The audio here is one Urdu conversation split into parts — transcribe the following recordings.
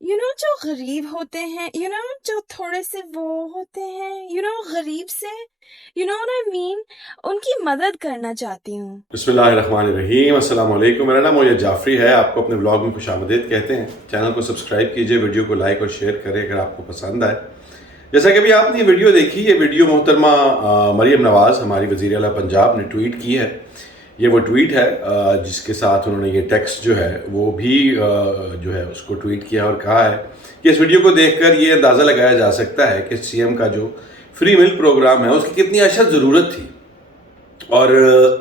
جو غریب ہوتے ہیں جو تھوڑے سے وہ ہوتے ہیں غریب سے what I mean ان کی مدد کرنا چاہتی ہوں. بسم اللہ الرحمن الرحیم. السلام علیکم. میرا نام مویت جعفری ہے. آپ کو اپنے بلاگ میں خوش آمدید کہتے ہیں. چینل کو سبسکرائب کیجئے, ویڈیو کو لائک اور شیئر کریں اگر آپ کو پسند آئے. جیسا کہ ابھی آپ نے یہ ویڈیو دیکھی, یہ ویڈیو محترمہ مریم نواز ہماری وزیر اعلیٰ پنجاب نے ٹویٹ کی ہے. یہ وہ ٹویٹ ہے جس کے ساتھ انہوں نے یہ ٹیکسٹ جو ہے وہ بھی جو ہے اس کو ٹویٹ کیا اور کہا ہے کہ اس ویڈیو کو دیکھ کر یہ اندازہ لگایا جا سکتا ہے کہ سی ایم کا جو فری مل پروگرام ہے اس کی کتنی اشد ضرورت تھی, اور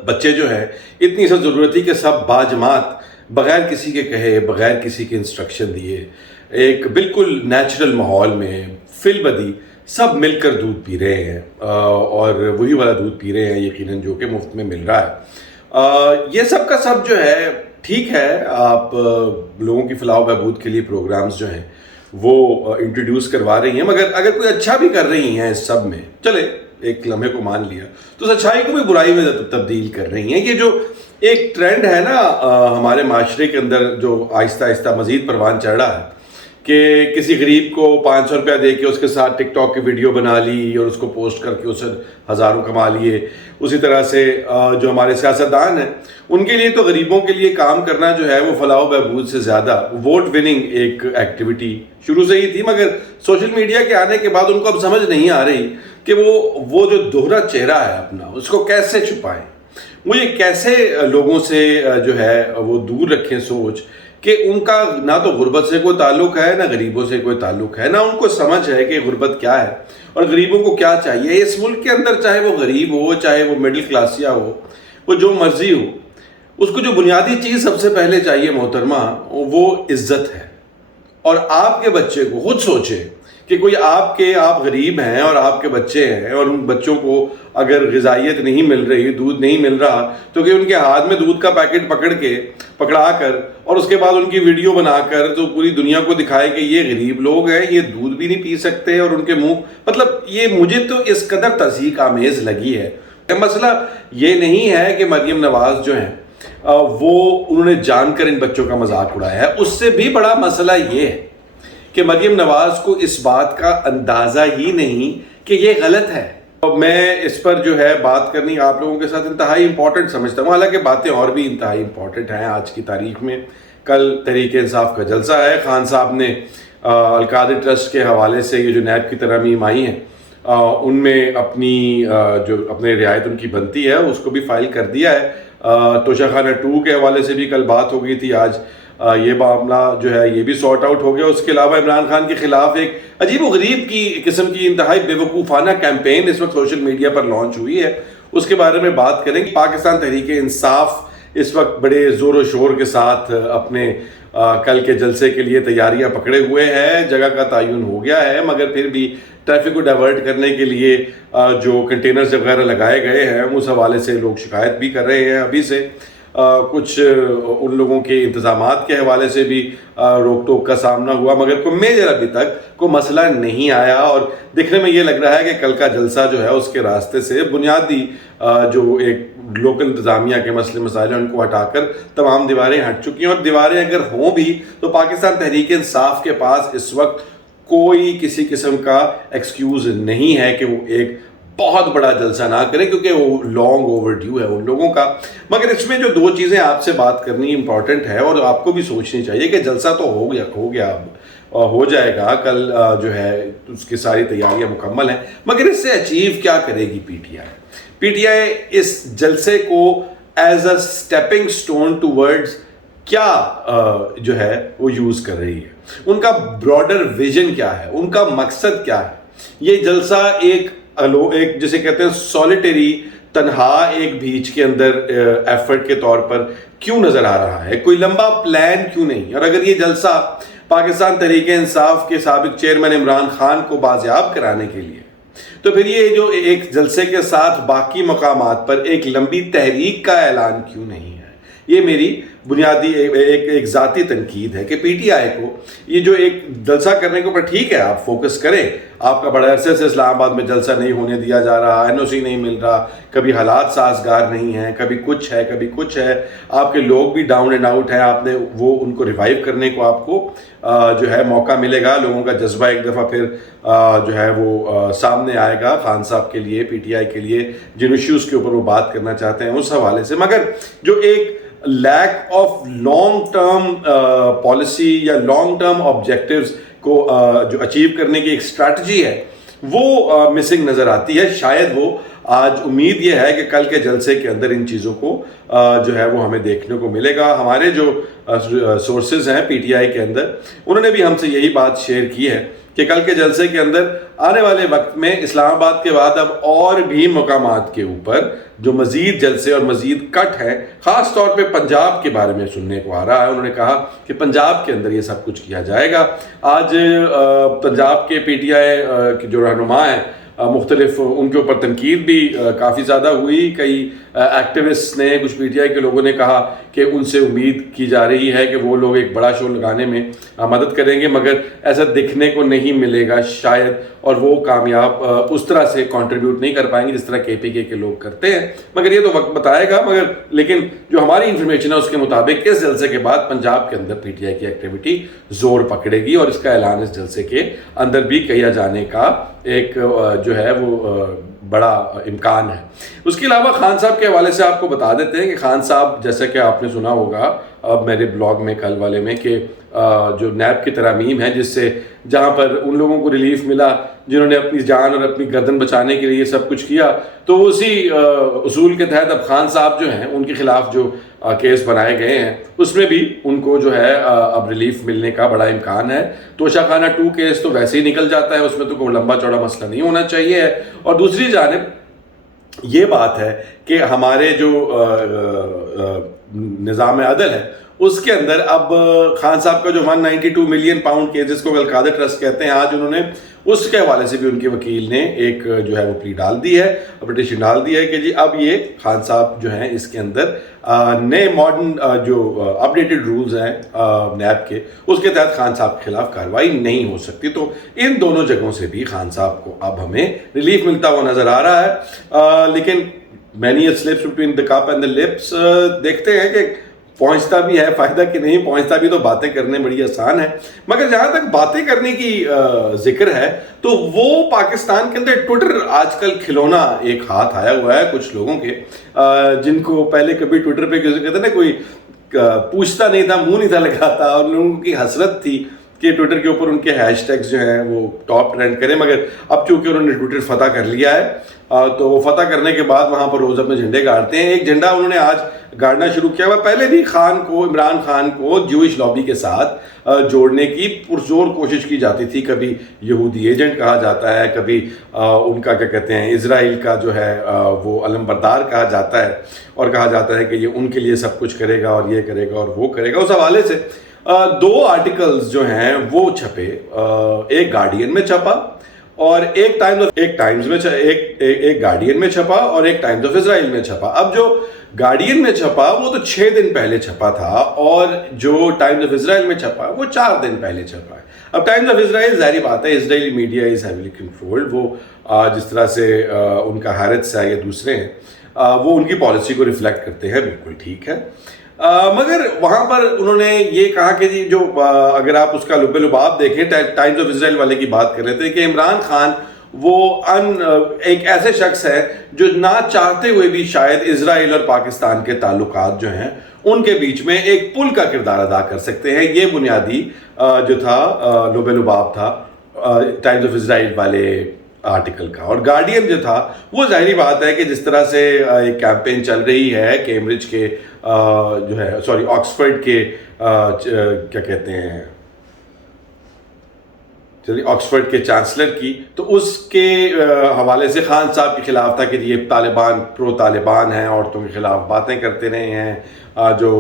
بچے جو ہیں اتنی سخت ضرورت تھی کہ سب باجماعت بغیر کسی کے کہے, بغیر کسی کے انسٹرکشن دیے, ایک بالکل نیچرل ماحول میں فل بدی سب مل کر دودھ پی رہے ہیں, اور وہی والا دودھ پی رہے ہیں یقیناً جو کہ مفت میں مل رہا ہے. یہ سب کا سب جو ہے ٹھیک ہے, آپ لوگوں کی فلاح و بہبود کے لیے پروگرامز جو ہیں وہ انٹروڈیوس کروا رہی ہیں, مگر اگر کوئی اچھا بھی کر رہی ہیں اس سب میں, چلے ایک لمحے کو مان لیا, تو سچائی کو بھی برائی میں تبدیل کر رہی ہیں. یہ جو ایک ٹرینڈ ہے نا ہمارے معاشرے کے اندر جو آہستہ آہستہ مزید پروان چڑھ رہا ہے کہ کسی غریب کو 500 روپیہ دے کے اس کے ساتھ ٹک ٹاک کی ویڈیو بنا لی اور اس کو پوسٹ کر کے اسے ہزاروں کما لیے. اسی طرح سے جو ہمارے سیاستدان ہیں ان کے لیے تو غریبوں کے لیے کام کرنا جو ہے وہ فلاح و بہبود سے زیادہ ووٹ وننگ ایک ایکٹیویٹی شروع سے ہی تھی, مگر سوشل میڈیا کے آنے کے بعد ان کو اب سمجھ نہیں آ رہی کہ وہ جو دوہرا چہرہ ہے اپنا اس کو کیسے چھپائیں, وہ یہ کیسے لوگوں سے جو ہے وہ دور رکھیں سوچ کہ ان کا نہ تو غربت سے کوئی تعلق ہے, نہ غریبوں سے کوئی تعلق ہے, نہ ان کو سمجھ ہے کہ غربت کیا ہے اور غریبوں کو کیا چاہیے. اس ملک کے اندر چاہے وہ غریب ہو, چاہے وہ مڈل کلاسیا ہو, وہ جو مرضی ہو, اس کو جو بنیادی چیز سب سے پہلے چاہیے محترمہ وہ عزت ہے. اور آپ کے بچے کو خود سوچے کہ کوئی آپ غریب ہیں اور آپ کے بچے ہیں, اور ان بچوں کو اگر غذائیت نہیں مل رہی, دودھ نہیں مل رہا, تو کہ ان کے ہاتھ میں دودھ کا پیکٹ پکڑا کر اور اس کے بعد ان کی ویڈیو بنا کر تو پوری دنیا کو دکھائے کہ یہ غریب لوگ ہیں, یہ دودھ بھی نہیں پی سکتے, اور ان کے منہ مطلب یہ مجھے تو اس قدر تضحیک آمیز لگی ہے. مسئلہ یہ نہیں ہے کہ مریم نواز جو ہیں وہ انہوں نے جان کر ان بچوں کا مذاق اڑایا ہے, اس سے بھی بڑا مسئلہ یہ ہے کہ مریم نواز کو اس بات کا اندازہ ہی نہیں کہ یہ غلط ہے. میں اس پر جو ہے بات کرنی آپ لوگوں کے ساتھ انتہائی امپورٹنٹ سمجھتا ہوں, حالانکہ باتیں اور بھی انتہائی امپورٹنٹ ہیں آج کی تاریخ میں. کل تحریک انصاف کا جلسہ ہے, خان صاحب نے القادر ٹرسٹ کے حوالے سے یہ جو نیب کی ترامیم آئی ہیں ان میں اپنے رعایت ان کی بنتی ہے اس کو بھی فائل کر دیا ہے. توشہ خانہ 2 کے حوالے سے بھی کل بات ہو گئی تھی, آج یہ معاملہ جو ہے یہ بھی سارٹ آؤٹ ہو گیا. اس کے علاوہ عمران خان کے خلاف ایک عجیب و غریب کی قسم کی انتہائی بے وقوفانہ کیمپین اس وقت سوشل میڈیا پر لانچ ہوئی ہے, اس کے بارے میں بات کریں گے. پاکستان تحریک انصاف اس وقت بڑے زور و شور کے ساتھ اپنے کل کے جلسے کے لیے تیاریاں پکڑے ہوئے ہیں. جگہ کا تعین ہو گیا ہے, مگر پھر بھی ٹریفک کو ڈائیورٹ کرنے کے لیے جو کنٹینرز وغیرہ لگائے گئے ہیں اس حوالے سے لوگ شکایت بھی کر رہے ہیں. ابھی سے کچھ ان لوگوں کے انتظامات کے حوالے سے بھی روک ٹوک کا سامنا ہوا, مگر کوئی میجر ابھی تک کوئی مسئلہ نہیں آیا. اور دیکھنے میں یہ لگ رہا ہے کہ کل کا جلسہ جو ہے اس کے راستے سے بنیادی جو ایک لوکل انتظامیہ کے مسئلے مسائل ہیں ان کو ہٹا کر تمام دیواریں ہٹ چکی ہیں. اور دیواریں اگر ہوں بھی تو پاکستان تحریک انصاف کے پاس اس وقت کوئی کسی قسم کا ایکسکیوز نہیں ہے کہ وہ ایک بہت بڑا جلسہ نہ کرے, کیونکہ وہ لانگ اوور ڈیو ہے ان لوگوں کا. مگر اس میں جو 2 چیزیں آپ سے بات کرنی امپورٹنٹ ہے اور آپ کو بھی سوچنی چاہیے کہ جلسہ تو ہو گیا اب ہو جائے گا, کل جو ہے اس کی ساری تیاریاں مکمل ہیں, مگر اس سے اچیو کیا کرے گی پی ٹی آئی اس جلسے کو as a stepping stone towards کیا جو ہے وہ یوز کر رہی ہے, ان کا براڈر ویژن کیا ہے, ان کا مقصد کیا ہے. یہ جلسہ ایک جسے کہتے ہیں سولیٹری تنہا ایک بیچ کے اندر ایفرٹ کے طور پر کیوں نظر آ رہا ہے, کوئی لمبا پلان کیوں نہیں. اور اگر یہ جلسہ پاکستان تحریک انصاف کے سابق چیئرمین عمران خان کو بازیاب کرانے کے لیے, تو پھر یہ جو ایک جلسے کے ساتھ باقی مقامات پر ایک لمبی تحریک کا اعلان کیوں نہیں ہے. یہ میری بنیادی ایک ذاتی تنقید ہے کہ پی ٹی آئی کو یہ جو ایک جلسہ کرنے کے اوپر ٹھیک ہے آپ فوکس کریں، آپ کا بڑے عرصے سے اسلام آباد میں جلسہ نہیں ہونے دیا جا رہا، این او سی نہیں مل رہا، کبھی حالات سازگار نہیں ہیں، کبھی کچھ ہے کبھی کچھ ہے، آپ کے لوگ بھی ڈاؤن اینڈ آؤٹ ہیں، آپ نے وہ ان کو ریوائیو کرنے کو آپ کو جو ہے موقع ملے گا، لوگوں کا جذبہ ایک دفعہ پھر جو ہے وہ سامنے آئے گا خان صاحب کے لیے، پی ٹی آئی کے لیے، جن ایشوز کے اوپر وہ بات کرنا چاہتے ہیں اس حوالے سے۔ مگر جو ایک lack of long term policy یا لانگ ٹرم آبجیکٹیوز کو جو اچیو کرنے کی ایک اسٹریٹجی ہے وہ مسنگ نظر آتی ہے۔ شاید وہ آج امید یہ ہے کہ کل کے جلسے کے اندر ان چیزوں کو جو ہے وہ ہمیں دیکھنے کو ملے گا۔ ہمارے جو سورسز ہیں پی ٹی آئی کے اندر انہوں نے بھی ہم سے یہی بات شیئر کی ہے کہ کل کے جلسے کے اندر آنے والے وقت میں اسلام آباد کے بعد اب اور بھی مقامات کے اوپر جو مزید جلسے اور مزید کٹ ہیں، خاص طور پہ پنجاب کے بارے میں سننے کو آ رہا ہے۔ انہوں نے کہا کہ پنجاب کے اندر یہ سب کچھ کیا جائے گا۔ آج پنجاب کے پی ٹی آئی کے جو رہنما ہیں مختلف ان کے اوپر تنقید بھی کافی زیادہ ہوئی، کئی ایکٹیوسٹ نے، کچھ پی ٹی آئی کے لوگوں نے کہا کہ ان سے امید کی جا رہی ہے کہ وہ لوگ ایک بڑا شو لگانے میں مدد کریں گے، مگر ایسا دکھنے کو نہیں ملے گا شاید، اور وہ کامیاب اس طرح سے کنٹریبیوٹ نہیں کر پائیں گے جس طرح کے پی کے لوگ کرتے ہیں۔ مگر یہ تو وقت بتائے گا، مگر لیکن جو ہماری انفارمیشن ہے اس کے مطابق اس جلسے کے بعد پنجاب کے اندر پی ٹی آئی کی ایکٹیویٹی زور پکڑے گی، اور اس کا اعلان اس جلسے کے اندر بھی کیا جانے کا ایک جو ہے وہ بڑا امکان ہے۔ اس کے علاوہ خان صاحب کے حوالے سے آپ کو بتا دیتے ہیں کہ خان صاحب، جیسا کہ آپ نے سنا ہوگا میرے بلاگ میں کل والے میں، کہ جو نیب کی ترامیم ہے جس سے جہاں پر ان لوگوں کو ریلیف ملا جنہوں نے اپنی جان اور اپنی گردن بچانے کے لیے یہ سب کچھ کیا، تو اسی اصول کے تحت اب خان صاحب جو ہیں ان کے خلاف جو کیس بنائے گئے ہیں اس میں بھی ان کو جو ہے اب ریلیف ملنے کا بڑا امکان ہے۔ توشہ خانہ 2 کیس تو ویسے ہی نکل جاتا ہے، اس میں تو کوئی لمبا چوڑا مسئلہ نہیں ہونا چاہیے ہے۔ اور دوسری جانب یہ بات ہے کہ ہمارے جو نظام عدل ہے اس کے اندر اب خان صاحب کا جو 192 ملین پاؤنڈ کیس جس کو القادر ٹرسٹ کہتے ہیں، آج انہوں نے اس کے حوالے سے بھی ان کے وکیل نے ایک جو ہے وہ پلی ڈال دی ہے، پٹیشن ڈال دی ہے کہ جی اب یہ خان صاحب جو ہیں اس کے اندر نئے ماڈرن جو اپڈیٹڈ رولز ہیں نیب کے، اس کے تحت خان صاحب کے خلاف کارروائی نہیں ہو سکتی۔ تو ان دونوں جگہوں سے بھی خان صاحب کو اب ہمیں ریلیف ملتا ہوا نظر آ رہا ہے، لیکن many slips between the cup and the lips، دیکھتے ہیں کہ پہنچتا بھی ہے فائدہ کہ نہیں پہنچتا بھی، تو باتیں کرنے بڑی آسان ہے، مگر جہاں تک باتیں کرنے کی ذکر ہے تو وہ پاکستان کے اندر ٹویٹر آج کل کھلونا ایک ہاتھ آیا ہوا ہے کچھ لوگوں کے، جن کو پہلے کبھی ٹویٹر پہ کہتے ہیں نا کوئی پوچھتا نہیں تھا، منہ نہیں تھا لگاتا، اور لوگوں کی حسرت تھی کہ ٹویٹر کے اوپر ان کے ہیش ٹیگز جو ہیں وہ ٹاپ ٹرینڈ کریں، مگر اب چونکہ انہوں نے ٹویٹر فتح کر لیا ہے تو وہ فتح کرنے کے بعد وہاں پر روز اپنے جھنڈے گاڑتے ہیں۔ ایک جھنڈا انہوں نے آج گاڑنا شروع کیا ہوا، پہلے بھی عمران خان کو جوئش لابی کے ساتھ جوڑنے کی پرزور کوشش کی جاتی تھی، کبھی یہودی ایجنٹ کہا جاتا ہے، کبھی ان کا کیا کہتے ہیں اسرائیل کا جو ہے وہ علم بردار کہا جاتا ہے، اور کہا جاتا ہے کہ یہ ان کے لیے سب کچھ کرے گا اور یہ کرے گا اور وہ کرے گا۔ اس حوالے سے 2 آرٹیکلز جو ہیں وہ چھپے، ایک گارڈین میں چھپا اور ایک ٹائمز میں ایک گارڈین میں چھپا اور ایک ٹائمز آف اسرائیل میں چھپا۔ اب جو گارڈین میں چھپا وہ تو 6 دن پہلے چھپا تھا، اور جو ٹائمز آف اسرائیل میں چھپا وہ 4 دن پہلے چھپا ہے۔ اب ٹائمز آف اسرائیل ظاہری بات ہے اسرائیلی میڈیا از ہیویلی کنٹرولڈ، وہ جس طرح سے ان کا حیرت ہے یا دوسرے ہیں وہ ان کی پالیسی کو ریفلیکٹ کرتے ہیں، بالکل ٹھیک ہے، مگر وہاں پر انہوں نے یہ کہا کہ جی جو اگر آپ اس کا لب لباب دیکھیں، ٹائمز آف اسرائیل والے کی بات کر رہے تھے کہ عمران خان وہ ایک ایسے شخص ہے جو نہ چاہتے ہوئے بھی شاید اسرائیل اور پاکستان کے تعلقات جو ہیں ان کے بیچ میں ایک پل کا کردار ادا کر سکتے ہیں۔ یہ بنیادی جو تھا لب لباب تھا ٹائمز آف اسرائیل والے آرٹیکل کا، اور گارڈین جو تھا وہ ظاہری بات ہے کہ جس طرح سے ایک کیمپین چل رہی ہے کیمبرج کے جو ہے آکسفورڈ کے کیا کہتے ہیں آکسفورڈ کے چانسلر کی، تو اس کے حوالے سے خان صاحب کے خلاف تھا کہ یہ طالبان پرو طالبان ہیں، عورتوں کے خلاف باتیں کرتے رہے ہیں، جو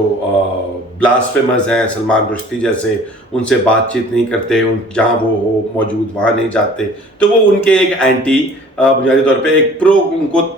بلاسفیمرز ہیں سلمان رشدی جیسے ان سے بات چیت نہیں کرتے، جہاں وہ ہو موجود وہاں نہیں جاتے، تو وہ ان کے ایک اینٹی بنیادی طور پہ ایک پرو، ان کو